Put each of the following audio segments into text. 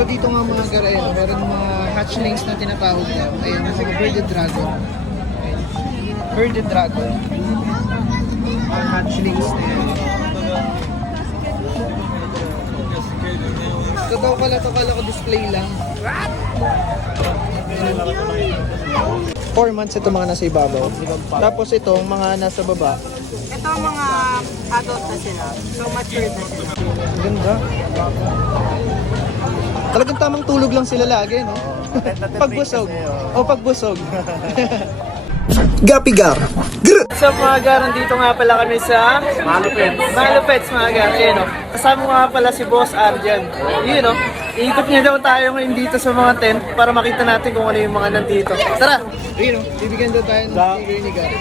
So dito nga mga garayan, meron mga hatchlings na tinatawag na. Ayan, mga bearded dragon. Ayan. Bearded dragon. Ang hatchlings na yan. Totoo pala to, kala ko display lang. 4 months ito mga nasa ibabaw. Tapos itong mga nasa baba. Ito ang mga adult na sila. So matured na sila. Ganda. Talagang tamang tulog lang sila lagi, no? Pagbusog. O pagbusog. Gapigar. Grr! What's up mga gar? Nandito nga pala kami sa Malupets mga gar. Ayan, no? Kasama nga pala si Boss Arjan. Yun, no? Iikot niya daw tayo ngayon dito sa mga tent para makita natin kung ano yung mga nandito. Tara! Ayun, no? Bibigyan daw tayo ng sticker ni Gar.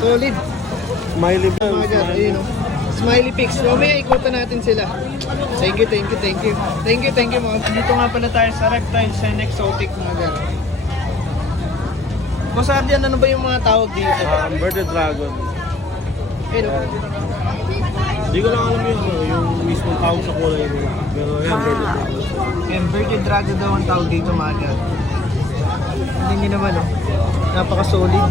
Solid. Smiley Mga gar, ayun, no? Smiley pics. Mamaya ikutan natin sila. Thank you, thank you, thank you. Thank you, thank you mga. Dito nga pala tayo sa Reptiles and Exotic mga gar. Boss Arjan, ano ba yung mga tawag dito? Bearded dragon. Ayun, no? Hindi ko lang alam yung mismong tawag sa kulay mo. Pero yan, bearded dragon. Yan, bearded dragon daw ang tawag dito mga gar. Hindi nyo naman, no? Napaka-solid.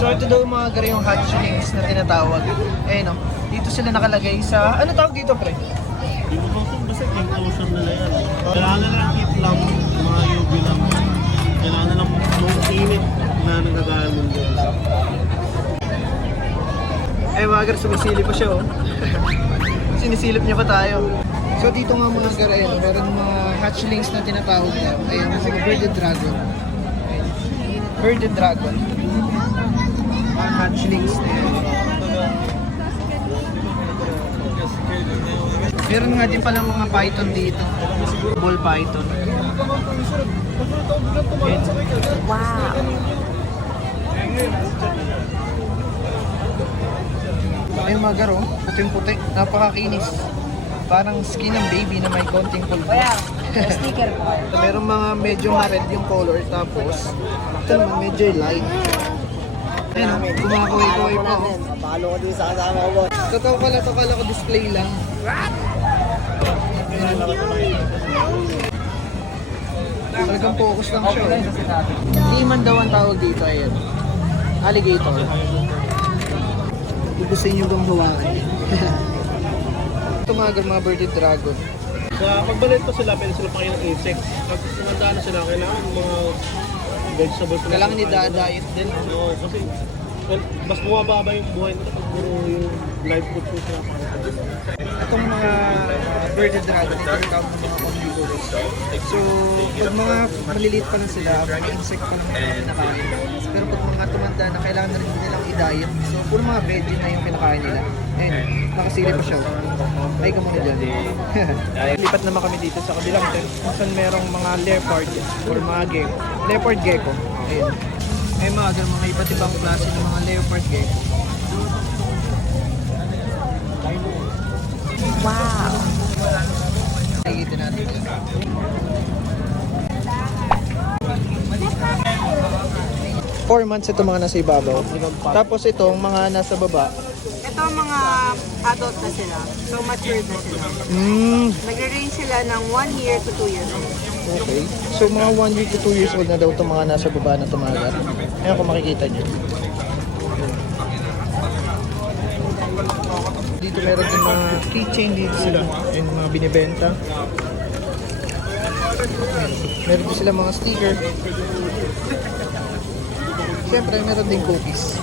So ito daw mga gar yung hatchlings na tinatawag. Eh no, dito sila nakalagay sa, ano tawag dito pre? Hindi ko ba kung basta enclosure nila yan. Kailangan na lang heat lang, mga UV lang. Kailangan na lang mga init na nagagalan doon. Eh mga gar, sumisilip pa siya oh. Sinisilip niya pa tayo. So dito nga mga gar, ayun, meron mga hatchlings na tinatawag na. Ayun, mga bearded dragon. Ayun. Bearded dragon. Mga hatchlings na yun. Meron nga din pala mga python dito. Ball python. Ayun. Wow! Ayun mga gar, oh. Puting-puti. Napakakinis. Parang skin ng baby na may konting pulbo. Sticker ko. Meron mga medyo ma-red yung color, tapos ito naman medyo light. Ayun, kumakaway-kaway pa. Oh. Palo ko din sa kasama ko, boss. Totoo pala to, kala ko display lang. Talagang focus lang siya. Demon daw ang tawag dito, ayun. Alligator. Gusto nyo bang hawakan? Ito mga bearded dragon. Pagbalik pa sila, pwede sila pakain ng insect. Pag sumanda na sila, kailangan mga vegetables. Kailangan ni-diet din. Oo, kasi mas bumababa yung buhay nila pag puro yung live food po sila pakain. Itong mga bearded dragon, ito yung tawag ng mga omnivorous. So, pag mga maliliit pa lang sila, mga insect pa lang yung kinakain. Pero pag mga tumanda na, kailangan na rin nilang i-diet. So, puro mga veggie na yung kinakain nila. Ayun, nakasilip pa siya. Ay, ka muna dyan. Lipat naman kami dito sa kabilang tent. Kung saan merong mga leopard or mga gecko. Leopard gecko. Ayun. Ay mga iba't ibang klase ng mga leopard gecko. Wow! Nakikita natin yan. Four months ito mga nasa ibabaw. Tapos itong mga nasa baba. Ito ang mga adult na sila. So matured na sila. Nagre-range sila ng 1 year to 2 years old. Okay. So mga 1 year to 2 years old na daw itong mga nasa baba na tumagat. Ayan kung makikita nyo. Dito meron din mga keychain dito sila. Yung mga binibenta. Meron din sila mga sticker. Siyempre meron din cookies.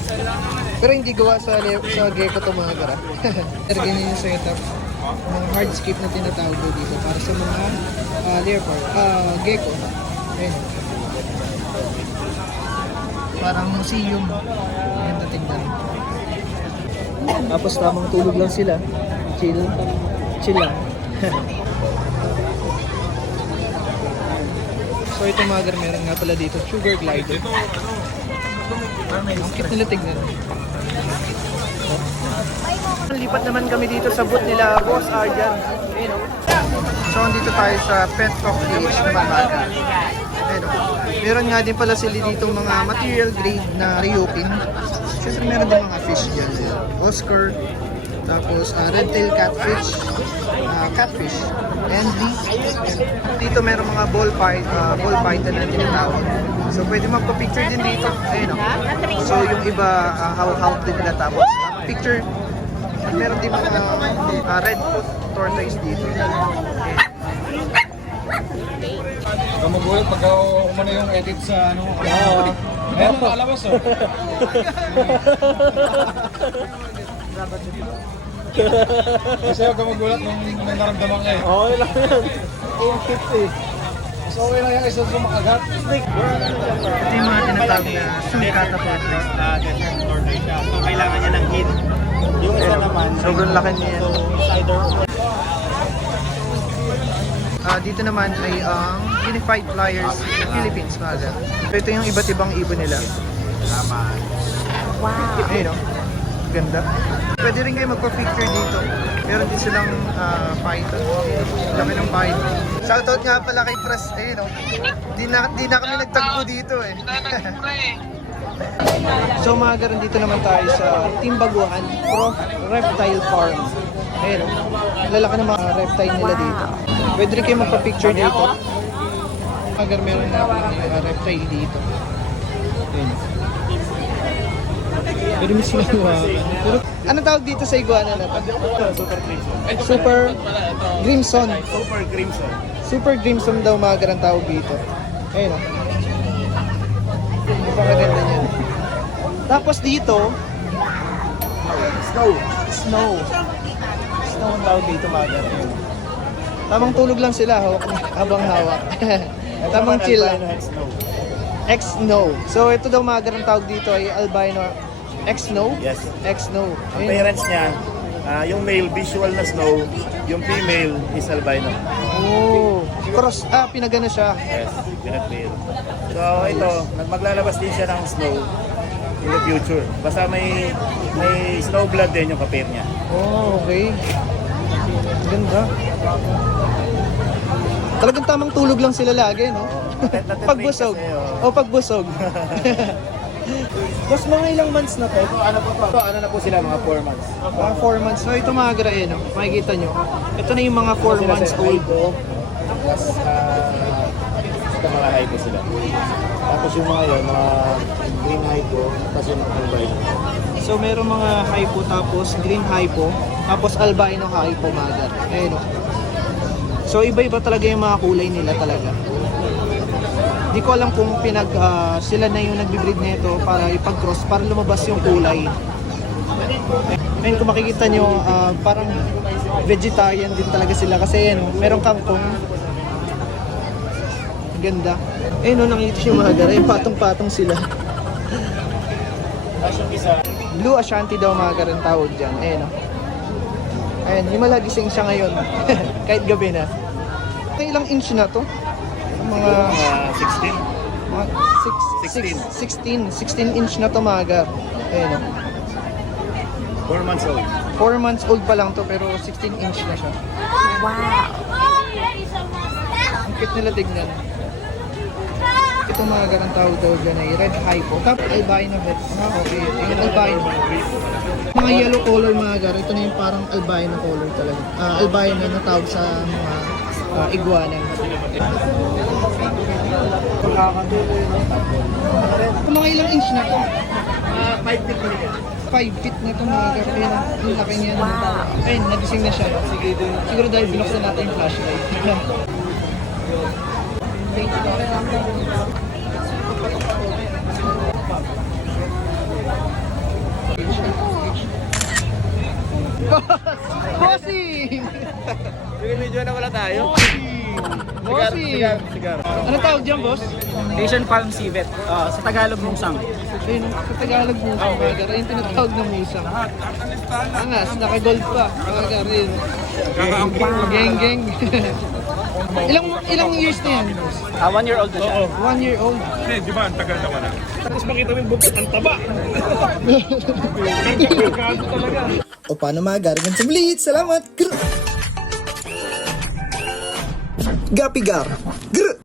Pero hindi gawa sa gecko to mga gara. Pero ganyan yung setup. Mga hardscape na tinatawag dito para sa mga leopard, gecko. Ayun. Parang museum. Ganda tingnan. Tapos tamang tulog lang sila. Chill. Chill lang. So ito mga gar, meron nga pala dito sugar glider. Ang cute nila tignan. Lipat naman kami dito sa booth nila Boss Arjan. Ayun o. So andito tayo sa Pet Talk PH naman mga. Ayun o. Meron nga din pala sila dito mga material grade na Ryopin. Siyempre meron din mga fish dyan. Oscar. Tapos red tail catfish, and dito meron mga ball python na tinatawag. So pwede magpa-picture din dito. Ayun o. So yung iba hawak-hawak din nila tapos picture. Meron din mga red foot tortoise dito. Kamagulat pagka umano yung edit sa ano. Meron pa alabas oh. Kasi ako kamagulat nung naramdaman ka eh. Okay lang yan. Yung kids eh. Mas okay lang yung isa sa makagat. Ito yung mga tinatawag na sulcata tortoise. Ganyan, tortoise siya. So, kailangan niya ng hit. Yung isa naman, Sobrang laki niya yan. so, either Dito naman ay ang Unified Flyers Philippines, mga. So ito yung iba't ibang ibon nila. Wow. Ayun o. Ganda. Pwede rin kayo magpa-picture dito. Meron din silang python. Laki ng python. Shoutout nga pala kay Pres. Ayun o. Di na kami nagtagpo dito eh. So mga garon, dito naman tayo sa Timbaguan Pro Reptile Farm. Ayun o. Lalaki ng mga reptile nila dito. Pwede rin kayo magpa-picture dito. Mga garon, meron na mga reptile dito. Ayun. Pero may sinawa. Pero ano tawag dito sa iguana na to? Super Crimson. Super Crimson. Super Crimson. Super Crimson daw mga garang tawag dito. Ayun o. Napakaganda niyan. Tapos dito, Snow. Snow ang tawag dito mga garang. Ayun. Tamang tulog lang sila habang hawak. Tamang chill lang. X-Snow. So ito daw mga garang tawag dito ay albino X-Snow? Yes. X-Snow. Ang Ayun. parents niya, yung male visual na snow, yung female is albino. Oh, cross, pinagana siya. Yes, pinag-male. So ito, maglalabas din siya ng snow in the future. Basta may snow blood din yung kapir niya. Oh, okay. Ganda. Talagang tamang tulog lang sila lagi, no? Pagbusog. Oh, pagbusog. Boss, mga ilang months na to? Ano na po sila, mga 4 months. Mga 4 months. So, ito mga grae, no? Makikita nyo. Ito na yung mga 4 months old. Plus, ito mga hypo sila. Tapos yung mga yun, mga green hypo, tapos yung mga albino. So, meron mga hypo, tapos green hypo, tapos albino hypo, mga grae. Ayun, no? So, iba-iba talaga yung mga kulay nila talaga. Di ko alam kung sila na yung nagbe-breed nito para ipag-cross, para lumabas yung kulay. Ayun, kung makikita nyo, parang vegetarian din talaga sila kasi yan, merong kangkong. Ganda. Ayun, no, nakikita yung mga garay, patong-patong sila. Blue Ashanti daw mga garay tawag dyan. Ayun, no. Ayun, himalagising siya ngayon. Kahit gabi na. Ilang inch na to? Mga 16. mga 16 inch na to mga gar. Ayun, 4 months old. 4 months old pa lang to pero 16 inch na siya. Wow. Ang cute nila tignan. Ito mga gar ang tawag daw dyan ay red hypo. Top albino red. Okay. Yung albino. Mga yellow color mga gar. Ito na yung parang albino color talaga. Albino na tawag sa mga iguana. Mga ilang inch na to? 5 feet na rin. 5 feet na to mga gar. Ayun, ang laki niya. Ayun, nagising na siya. Siguro dahil binuksan natin yung flashlight. Bossing! Video na wala tayo. Bossing! Sigar. Anong tawag dyan, boss? Asian Palm Civet. Sa Tagalog musang. Ayun, sa Tagalog musang, mga gar. Ayun, tinatawag na musang. Angas, naka-gold pa. Mga gar, ayun. Geng, geng. Ilang years na yan, boss? 1 year old na siya. 1 year old. Tapos makita mo yung bukit, ang taba. O paano mga gar? Hanggang sa muli. Salamat! Gapigar! Grr!